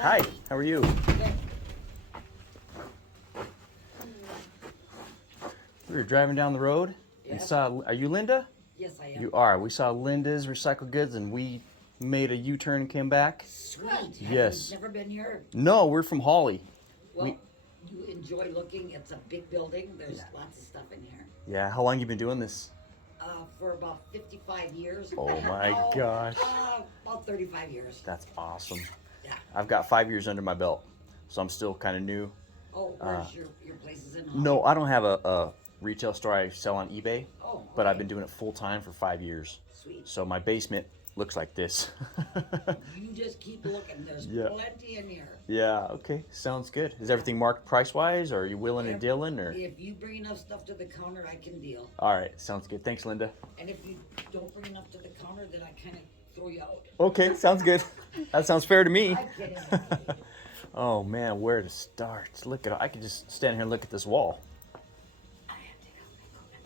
Hi, how are you? We were driving down the road and saw, are you Linda? Yes, I am. You are. We saw Linda's Recycled Goods and we made a U-turn and came back. Sweet. Yes. Have you never been here? No, we're from Holly. Well, you enjoy looking. It's a big building. There's lots of stuff in here. Yeah, how long you been doing this? For about 55 years. Oh my No, gosh. about 35 years. That's awesome. Yeah. I've got 5 years under my belt, so I'm still kind of new. Oh, where's your place is in Holly? No, I don't have a retail store. I sell on eBay, Oh, but I've okay. been doing it full time for 5 years. Sweet. So my basement looks like this. You just keep looking. There's Yeah. plenty in here. Yeah, okay, sounds good. Is everything marked price-wise, or are you willing and dealing, or? If you bring enough stuff to the counter, I can deal. All right, sounds good. Thanks, Linda. And if you don't bring enough to the counter, then I kind of throw you out. Okay, sounds good. That sounds fair to me. I'm kidding. I'm kidding. Oh man, where to start? Look at, I could just stand here and look at this wall. I have to take out my coat. I'm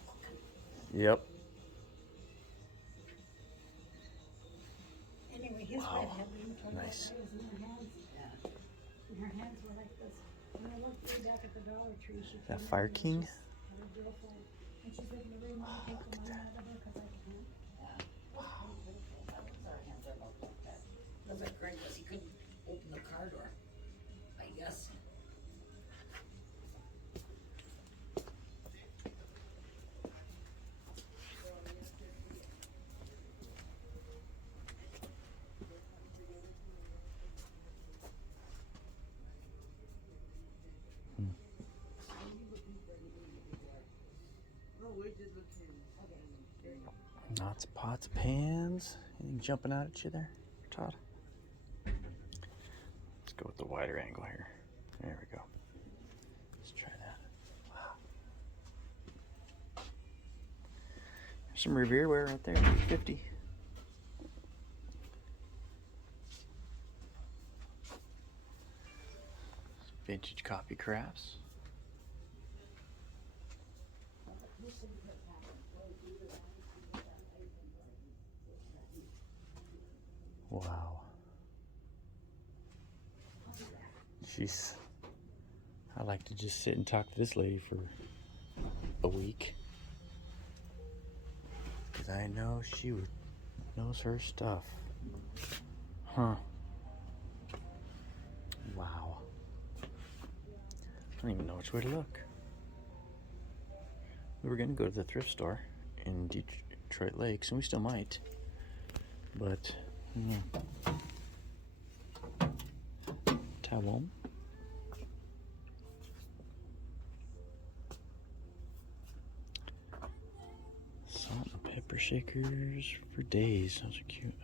cooking. Yep. Anyway, his Wow. red had been turned Nice. like this in her hands. Yeah. And her hands were like this. When I looked way back at the Dollar Tree, she That came Fire in and King? just had a bill full. And she said, you really want to take the money out of her because I can't. That's what Greg was. He couldn't open the car door, I guess. Lots of pots, pans. Anything jumping out at you there, Todd? Let's go with the wider angle here. There we go. Let's try that. Wow. There's some Revere ware right there, 50. Vintage copy crafts. Wow. Jeez. I like to just sit and talk to this lady for a week. Because I know she knows her stuff. Huh. Wow. I don't even know which way to look. We were going to go to the thrift store in Detroit Lakes, and we still might. But, Taiwan. Salt and pepper shakers for days. Those are cute.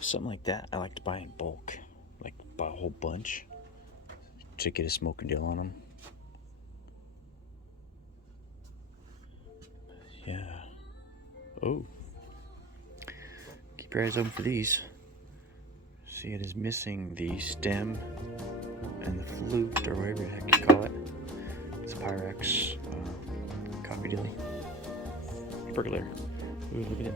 Something like that I like to buy in bulk. Like buy a whole bunch to get a smoking deal on them. Yeah. Oh. Keep your eyes open for these. See, it is missing the stem and the flute, or whatever the heck you call it. It's a Pyrex coffee dilly. Percolator. Ooh, look at it.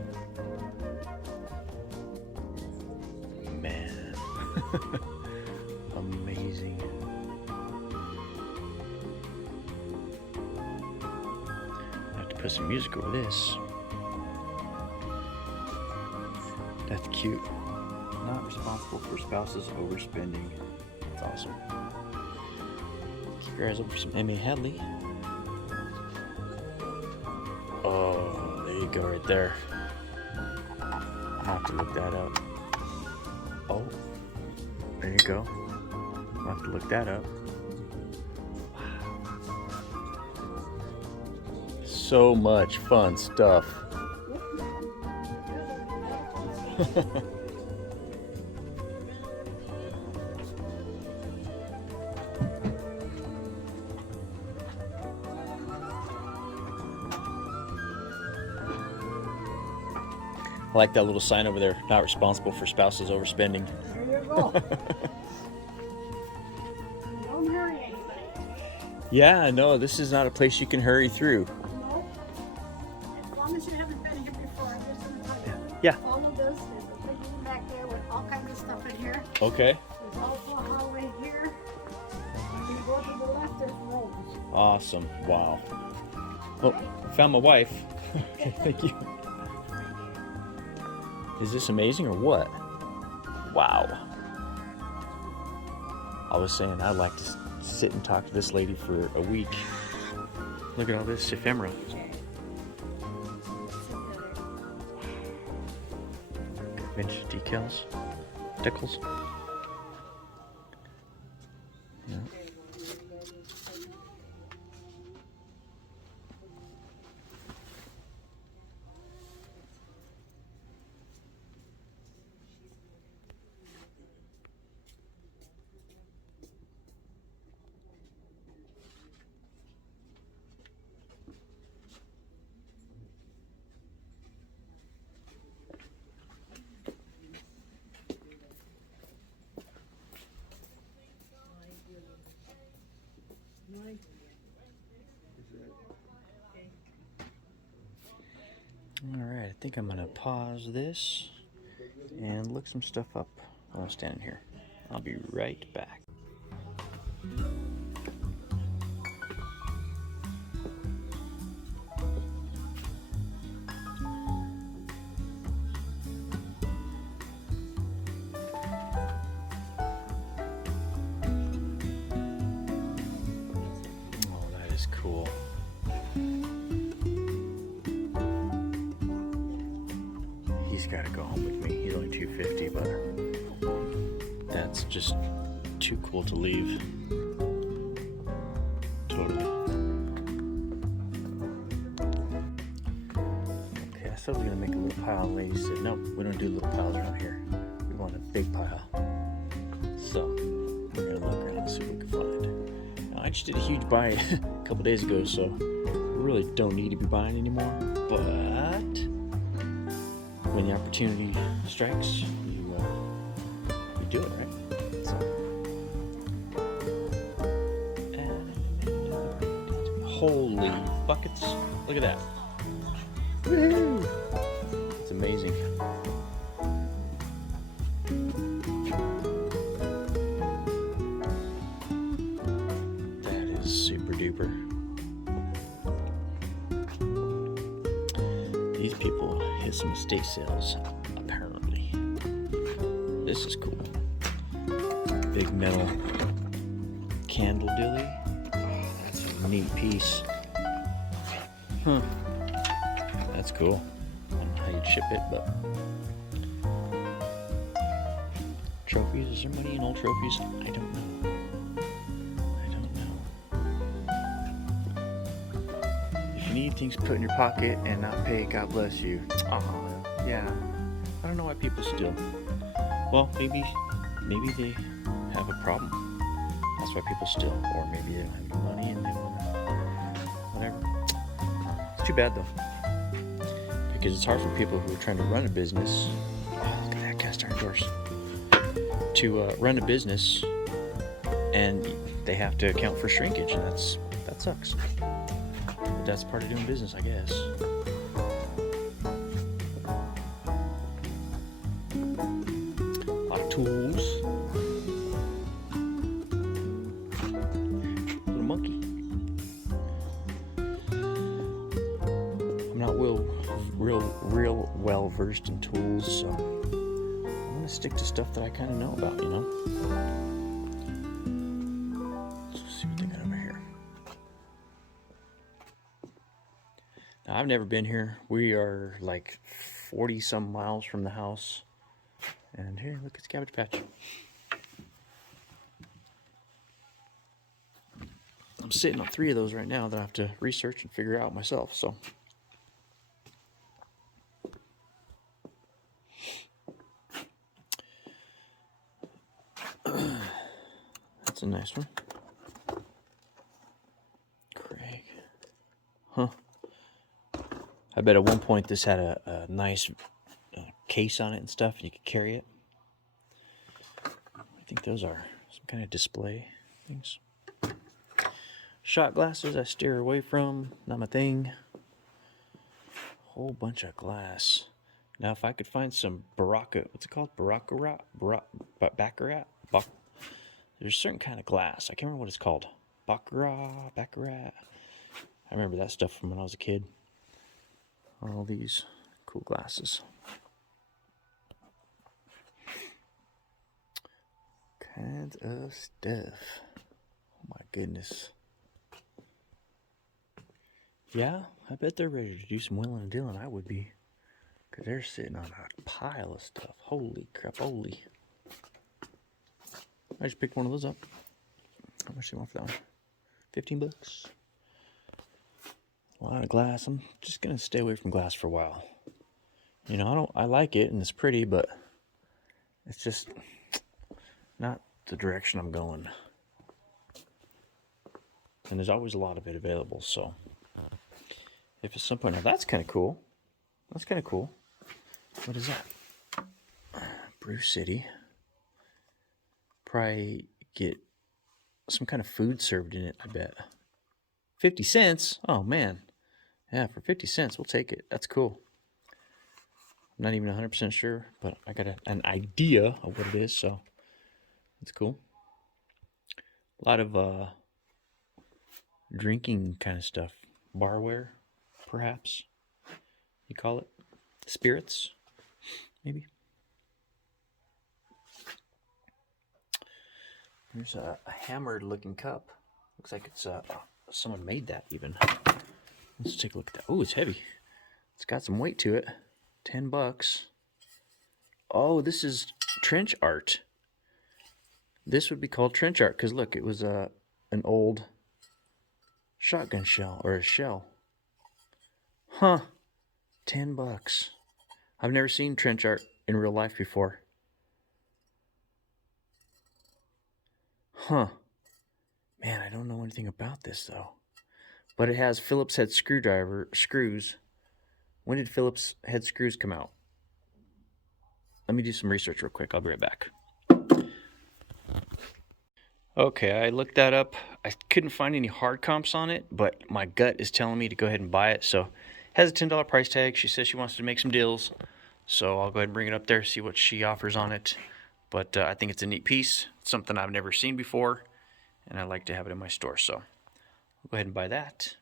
Man. Amazing. I have to put some music over this. That's cute. Not responsible for spouses overspending. That's awesome. Keep your eyes open for some M.A. Hadley. Oh, there you go, right there. I'll have to look that up. Oh, there you go. I'll have to look that up. So much fun stuff. I like that little sign over there, not responsible for spouses overspending. There you go. Don't hurry anybody. Yeah, no, this is not a place you can hurry through. No. As long as you haven't been here before, I'm just going to tell you. Yeah. All of this, there's a big room back there with all kinds of stuff in Okay. There's also a hallway here. When you go to the left, there's rolls. Awesome. Wow. Oh, found my wife. Okay, thank you. Is this amazing or what? Wow. I was saying I'd like to sit and talk to this lady for a week. Look at all this ephemera. Vintage decals. Decals. Yeah. Alright, I think I'm gonna pause this and look some stuff up while I'm standing here. I'll be right back. Oh, that is cool. He's got to go home with me. He's only $250, but that's just too cool to leave. Totally. Okay, I said I was gonna make a little pile. The lady said, nope, we don't do little piles around here. We want a big pile. So we're gonna look around and see what we can find. Now, I just did a huge buy a couple days ago, so we really don't need to be buying anymore. But when the opportunity strikes, you do it, right? So, holy buckets! Look at that! Woo-hoo! It's amazing. That is super duper. These people hit some estate sales, apparently. This is cool. Big metal candle dilly. Oh, that's a neat piece. Huh. That's cool. I don't know how you'd ship it, but. Trophies? Is there money in old trophies? I don't know. If you need things put in your pocket and not pay, God bless you. Oh, yeah. I don't know why people steal. Well, maybe they have a problem. That's why people steal. Or maybe they don't have any money and they want to, whatever. It's too bad though. Because it's hard for people who are trying to run a business. Oh, look at that cast iron doors. To run a business and they have to account for shrinkage, and that sucks. But that's part of doing business, I guess. A lot of tools. Little monkey. I'm not real well versed in tools, so I'm gonna stick to stuff that I kind of know about, you know. Let's see what they got over here. Now, I've never been here. We are like 40 some miles from the house. And here, look, it's Cabbage Patch. I'm sitting on 3 of those right now that I have to research and figure out myself, so. That's a nice one. Craig. Huh. I bet at one point this had a nice case on it and stuff, and you could carry it. I think those are some kind of display things. Shot glasses I steer away from, not my thing. Whole bunch of glass. Now, if I could find some what's it called? Baccarat? There's a certain kind of glass. I can't remember what it's called. Baccarat. I remember that stuff from when I was a kid. All these cool glasses. Kinds of stuff. Oh my goodness. Yeah, I bet they're ready to do some wheeling and dealing. I would be. Because they're sitting on a pile of stuff. Holy crap, holy. I just picked one of those up. How much do you want for that one? 15 bucks. A lot of glass. I'm just going to stay away from glass for a while. You know, I like it and it's pretty, but it's just not the direction I'm going. And there's always a lot of it available, so if at some point, now that's kind of cool. That's kind of cool. What is that? Brew City. Probably get some kind of food served in it, I bet. 50 cents? Oh, man. Yeah, for 50 cents, we'll take it. That's cool. I'm not even 100% sure, but I got an idea of what it is, so that's cool. A lot of drinking kind of stuff. Barware, perhaps you call it. Spirits, maybe. There's a hammered looking cup. Looks like it's someone made that even. Let's take a look at that. Oh, it's heavy. It's got some weight to it. 10 bucks. Oh, this is trench art. This would be called trench art because look, it was an old shotgun shell or a shell. Huh. 10 bucks. I've never seen trench art in real life before. Huh. Man, I don't know anything about this though. But it has Phillips head screws. When did Phillips head screws come out? Let me do some research real quick. I'll be right back. Okay, I looked that up. I couldn't find any hard comps on it, but my gut is telling me to go ahead and buy it. So it has a $10 price tag. She says she wants to make some deals. So I'll go ahead and bring it up there, see what she offers on it. But I think it's a neat piece. It's something I've never seen before, and I like to have it in my store. So I'll go ahead and buy that.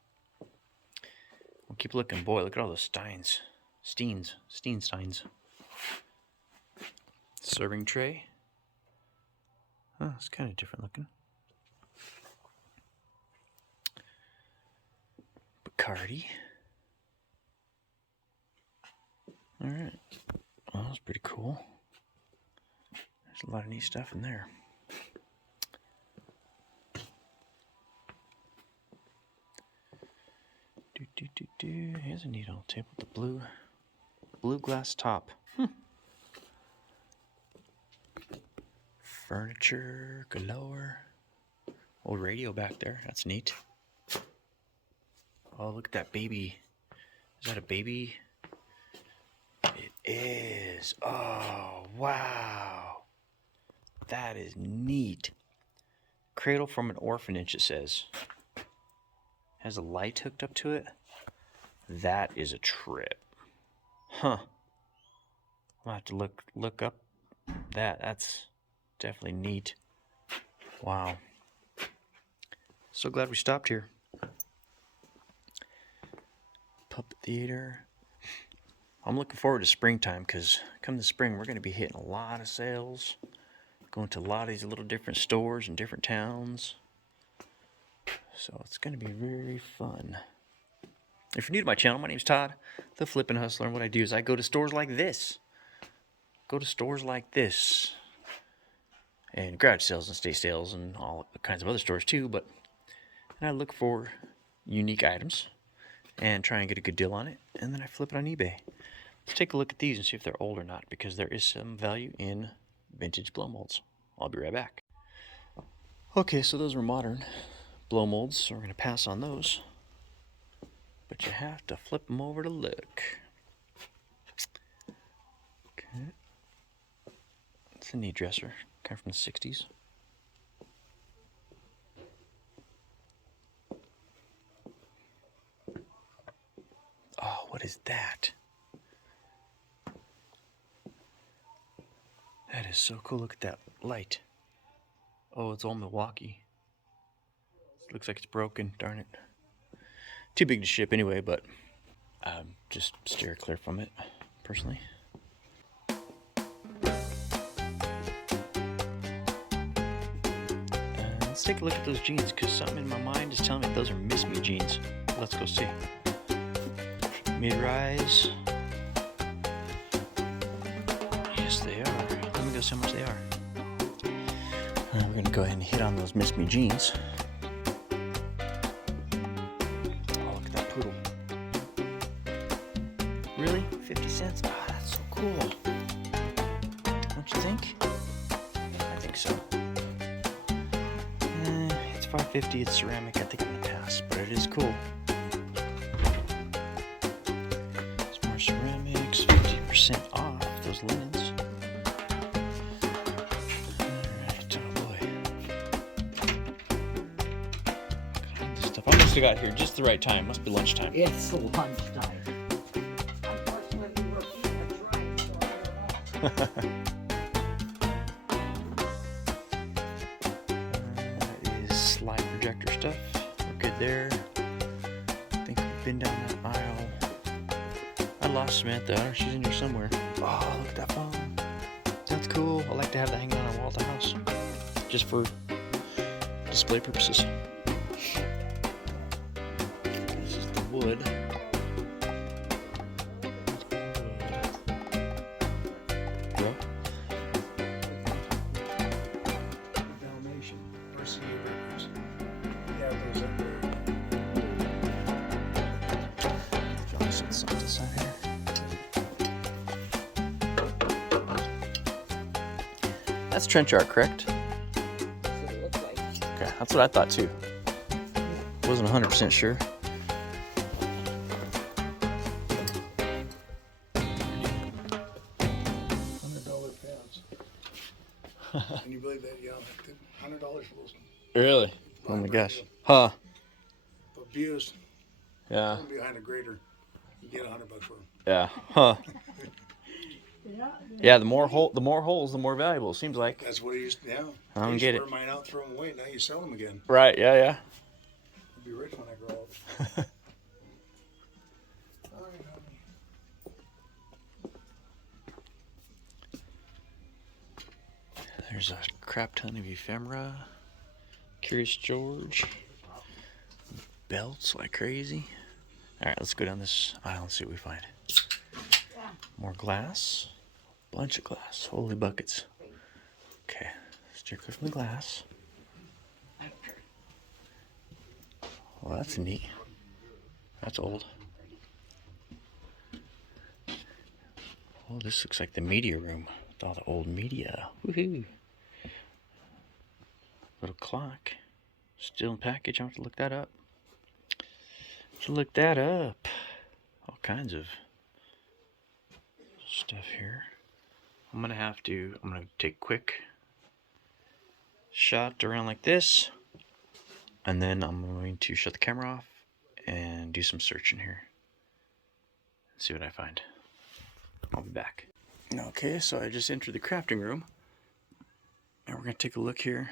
We'll keep looking. Boy, look at all those Steens. Serving tray. Oh, it's kind of different looking. Bacardi. All right. Well, that's pretty cool. There's a lot of neat stuff in there. Here's a neat old table with the blue glass top. Furniture galore. Old radio back there. That's neat. Oh, look at that baby. Is that a baby? It is. Oh, wow. That is neat. Cradle from an orphanage, it says. Has a light hooked up to it. That is a trip. Huh. I'll have to look up that. That's definitely neat. Wow. So glad we stopped here. Puppet theater. I'm looking forward to springtime because come the spring we're going to be hitting a lot of sales. Going to a lot of these little different stores in different towns. So it's going to be very fun. If you're new to my channel, my name's Todd, the Flippin' Hustler, and what I do is I go to stores like this. And garage sales and estate sales and all kinds of other stores too, and I look for unique items and try and get a good deal on it, and then I flip it on eBay. Let's take a look at these and see if they're old or not, because there is some value in vintage blow molds. I'll be right back. Okay, so those were modern blow molds, so we're going to pass on those. But you have to flip them over to look. Okay. It's a neat dresser, kind of from the 60s. Oh, what is that? That is so cool. Look at that light. Oh, it's all Milwaukee. Looks like it's broken. Darn it. Too big to ship anyway, but just steer clear from it, personally. Let's take a look at those jeans, because something in my mind is telling me those are Miss Me jeans. Let's go see. Mid-rise. Yes, they are. Let me go see how much they are. We're going to go ahead and hit on those Miss Me jeans. Oh, look at that poodle. Really? 50 cents? Ah, that's so cool. Don't you think? I think so. It's $5.50. It's ceramic. I think I'm going to pass, but it is cool. It's more ceramics. 50% off those linens. Alright, oh boy. Kinds of stuff. I must have got here just the right time. Must be lunchtime. It's lunchtime. Unfortunately, we're eating a drive, so I don't know. That is slide projector stuff. We're good there. I think we've been down that aisle. I lost Samantha. She's in here somewhere. Oh, look at that phone. That's cool. I like to have that hanging on our wall at the house. Just for display purposes. This is the wood. Yeah. Dalmatian, RCA Records. Yeah, those up there. John said something inside here. That's trench art, correct? That's what it looks like. Okay, that's what I thought too. Wasn't 100% sure. $100 pads. Can you believe that? Yeah, $100 for those. Really? Oh my gosh. Huh. Abused. Yeah. Behind a grader, you get $100 for them. Yeah. Huh. Yeah, the more holes, the more valuable, it seems like. That's what he used to. Yeah. I don't used get to it. wear mine out, throw them away. Now you sell them again. Right, yeah, yeah. I'll be rich when I grow up. All right, honey. There's a crap ton of ephemera. Curious George. Belts like crazy. Alright, let's go down this aisle and see what we find. More glass. Bunch of glass. Holy buckets. Okay, steer clear from the glass. Well, that's neat. That's old. Oh, this looks like the media room with all the old media. Woohoo! Little clock. Still in package. I'll have to look that up. Look that up. All kinds of stuff here. I'm gonna take a quick shot around like this, and then I'm going to shut the camera off and do some searching here. See what I find. I'll be back. Okay, so I just entered the crafting room, and we're gonna take a look here.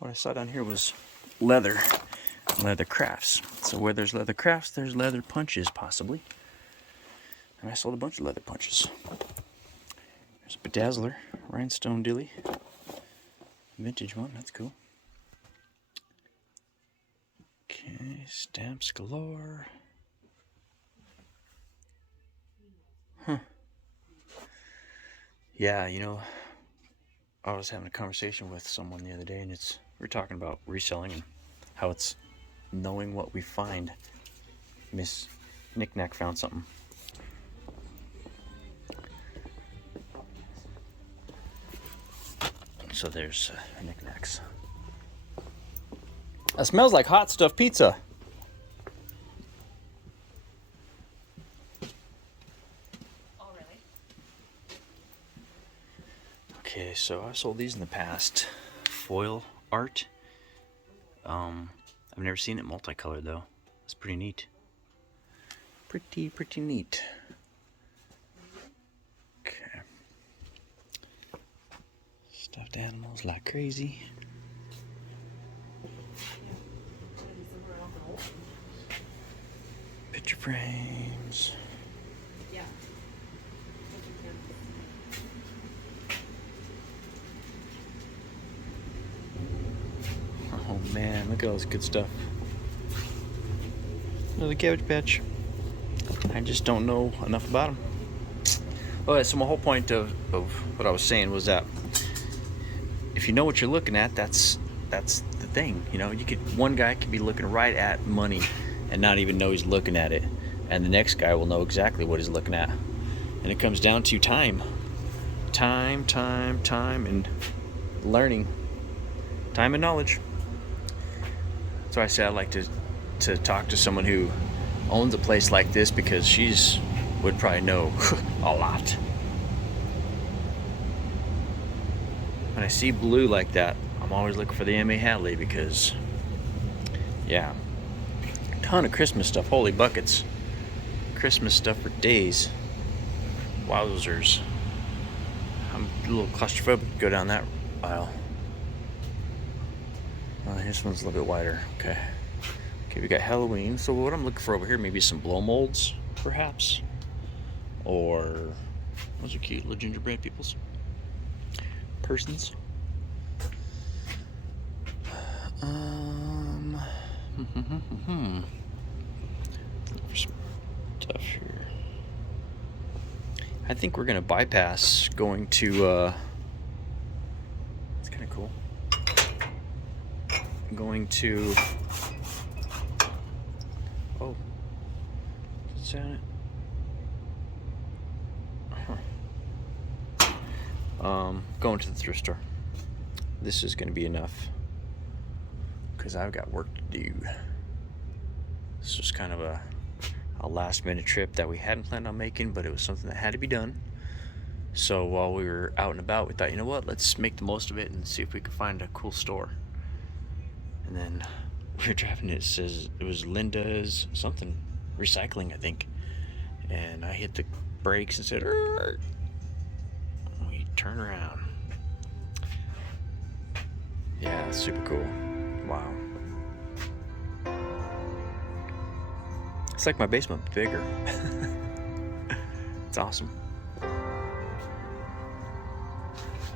What I saw down here was leather crafts. So where there's leather crafts, there's leather punches, possibly. And I sold a bunch of leather punches. There's a bedazzler, rhinestone dilly. Vintage one, that's cool. Okay, stamps galore. Huh. Yeah, you know, I was having a conversation with someone the other day, and we're talking about reselling and how it's knowing what we find. Miss Knickknack found something. So there's knickknacks. That smells like hot stuff pizza. Oh, really? Okay, so I've sold these in the past. Foil art. I've never seen it multicolored though. It's pretty neat. Pretty neat. Okay. Stuffed animals like crazy. Picture frames. Yeah. Oh man, look at all this good stuff. Another Cabbage Patch. I just don't know enough about them. Well, so my whole point of what I was saying was that if you know what you're looking at, that's the thing. You know, one guy could be looking right at money and not even know he's looking at it, and the next guy will know exactly what he's looking at. And it comes down to time, and learning, time and knowledge. So I say I like to talk to someone who owns a place like this, because she's would probably know a lot. When I see blue like that, I'm always looking for the M.A. Hadley, because yeah, a ton of Christmas stuff. Holy buckets, Christmas stuff for days. Wowzers. I'm a little claustrophobic to go down that aisle. This one's a little bit wider. Okay, we got Halloween. So what I'm looking for over here, maybe some blow molds, perhaps, or those are cute little gingerbread peoples, persons. Some stuff here. I think we're gonna bypass going to. It's kind of cool. Going to. Oh, does it sound it? Going to the thrift store. This is going to be enough, because I've got work to do. This was kind of a last minute trip that we hadn't planned on making, but it was something that had to be done. So while we were out and about, we thought, you know what, let's make the most of it and see if we could find a cool store. And then we were driving, it says it was Linda's something recycling, I think. And I hit the brakes and said, "Err." We turn around. Yeah, super cool. Wow. It's like my basement, but bigger. It's awesome.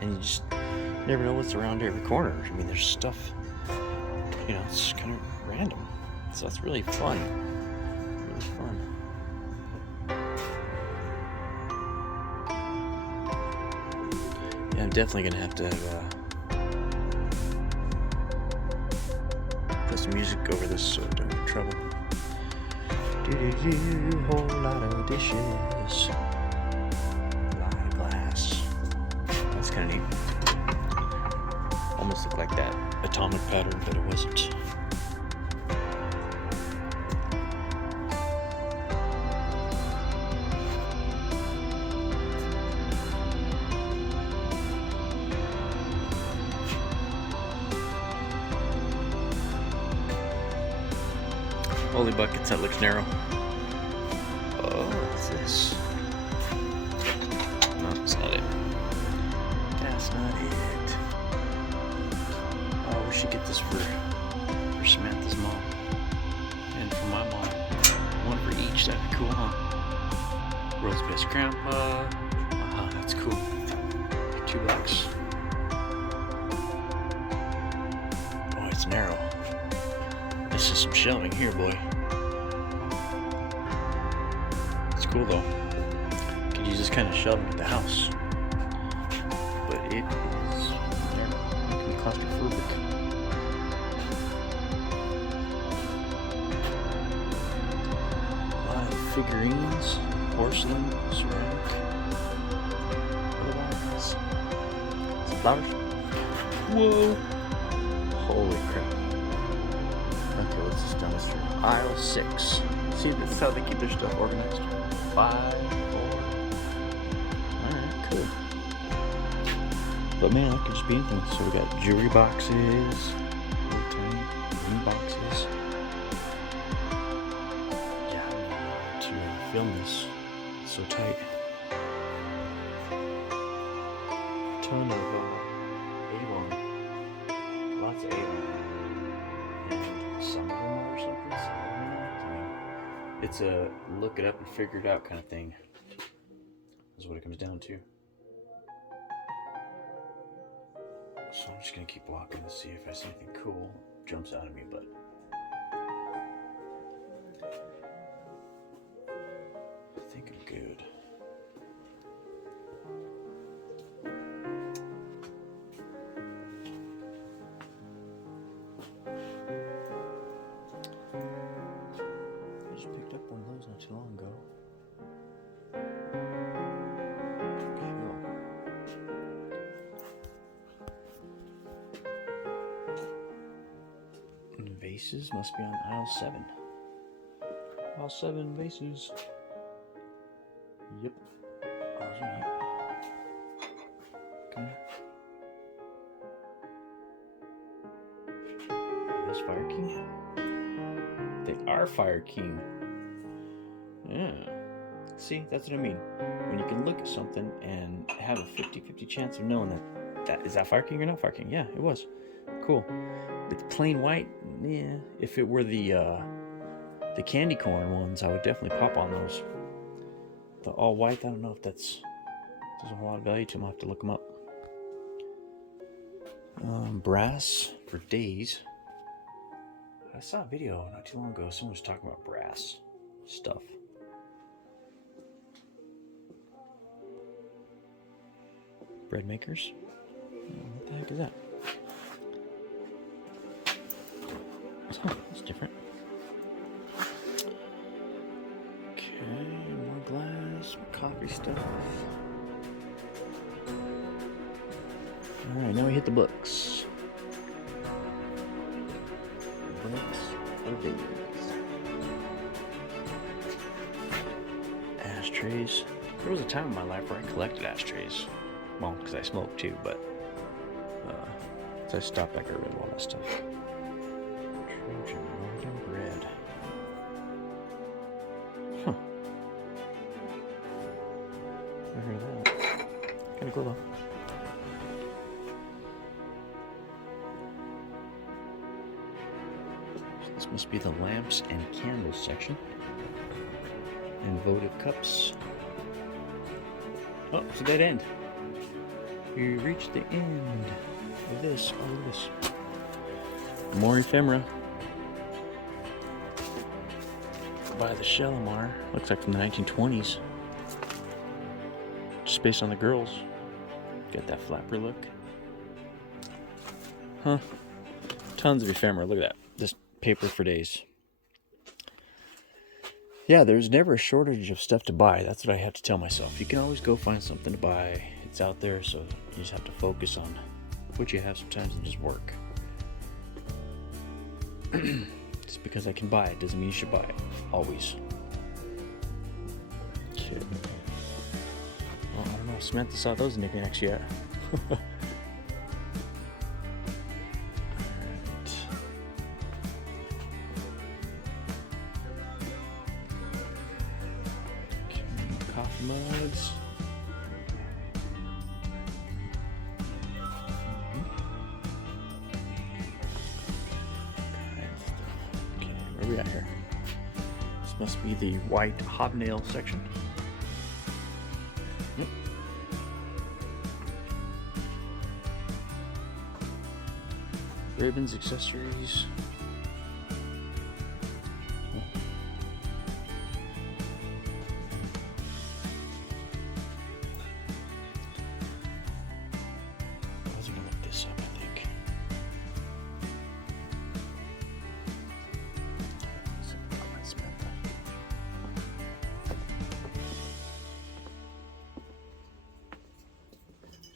And you just never know what's around every corner. I mean, there's stuff, you know, it's kind of random. So that's really fun. Really fun. Yeah, I'm definitely gonna have to put some music over this so I don't get in trouble. Whole lot of dishes, a lot of glass. That's kind of neat. Almost looked like that atomic pattern, but it wasn't. Holy buckets, that looks narrow. Oh, what's this? No, that's not it. That's not it. Oh, we should get this for Samantha's mom. And for my mom. One for each, that'd be cool, huh? World's best grandpa. Wow, that's cool. $2. Oh, it's narrow. This is some shelving here, boy. It's cool though. Could use this kind of shelving at the house. But it is making me claustrophobic. A lot of figurines, porcelain, ceramic. Otherwise, some flowers. Whoa! Holy crap. Okay, let's just demonstrate. Aisle 6. See, that's how they keep their stuff organized. 5, 4. Alright, cool. But man, that could just be anything. So we got jewelry boxes, little tiny green boxes. Yeah, I don't know how to film this. It's so tight. Ton of some of them are or something, some of them not. I mean, it's a look it up and figure it out kind of thing. Is what it comes down to. So I'm just gonna keep walking to see if I see anything cool jumps out at me, but I think I'm good. I just picked up one of those not too long ago. Vases must be on aisle 7. Aisle 7 vases. Yep. Alright. Okay. Are those Fire King? They are Fire King. Yeah. See, that's what I mean. When you can look at something and have a 50-50 chance of knowing that is that Fire King or not Fire King? Yeah, it was. Cool. It's plain white. Yeah. If it were the candy corn ones, I would definitely pop on those. The all white, I don't know if there's a whole lot of value to them. I'll have to look them up. Brass for days. I saw a video not too long ago. Someone was talking about brass stuff. Bread makers. What the heck is that? Oh, that's different. Okay, more glass, more coffee stuff. Alright, now we hit the books. Books of days. Ashtrays. There was a time in my life where I collected ashtrays. Well, because I smoked too, but so I stopped, I got rid of all that stuff. Trojan Northern bread. Huh. Never heard of that. Kinda cool though. This must be the lamps and candles section. And votive cups. Oh, it's a dead end. You reached the end of this. Oh, look at this. More ephemera. By the Shalimar. Looks like from the 1920s. Just based on the girls. Got that flapper look. Huh. Tons of ephemera. Look at that. Just paper for days. Yeah, there's never a shortage of stuff to buy. That's what I have to tell myself. You can always go find something to buy. It's out there, so you just have to focus on what you have sometimes and just work. Just because I can buy it doesn't mean you should buy it. Always. Okay. Well, I don't know if Samantha saw those knickknacks yet. Alright. Okay, coffee mugs. Where are we at here? This must be the white hobnail section. Yep. Ribbons, accessories. I was gonna look this up, I think.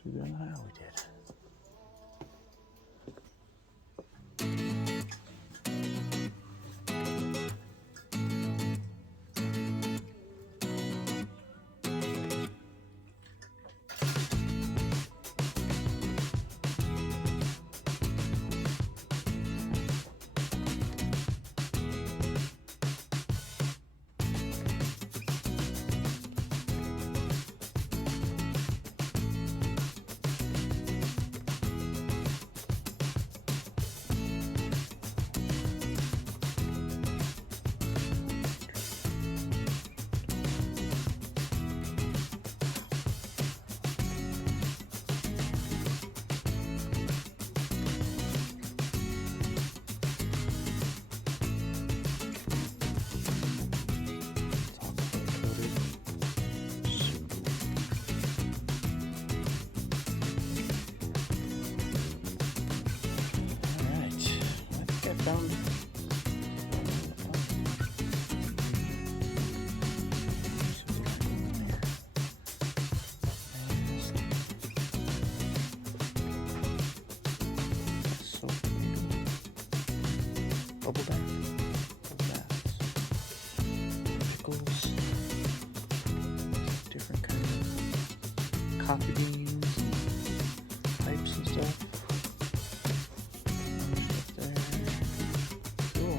We don't know how we did. found. Bubble bath. Bubble baths. Pickles. Different kind of coffee beans and pipes and stuff. There. Cool.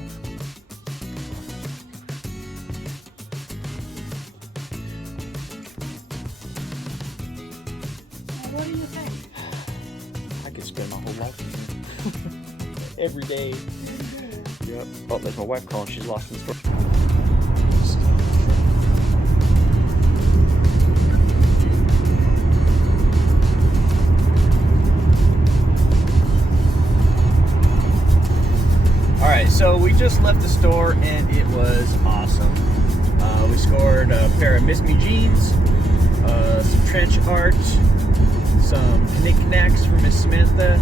What do you think? I could spend my whole life in here. Every day. Yep. Oh, there's my wife calling. She's lost in the store. Alright, so we just left the store and it was awesome. We scored a pair of Miss Me jeans, some trench art, some knickknacks for Miss Samantha,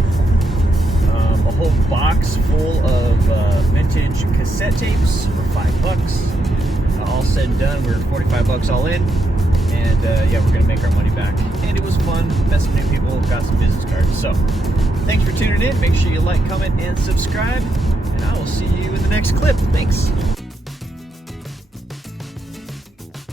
a whole box full of vintage cassette tapes for $5. All said and done, we're $45 all in, and yeah, we're gonna make our money back. And it was fun, met some new people, got some business cards. So, thanks for tuning in. Make sure you like, comment, and subscribe, and I will see you in the next clip. Thanks.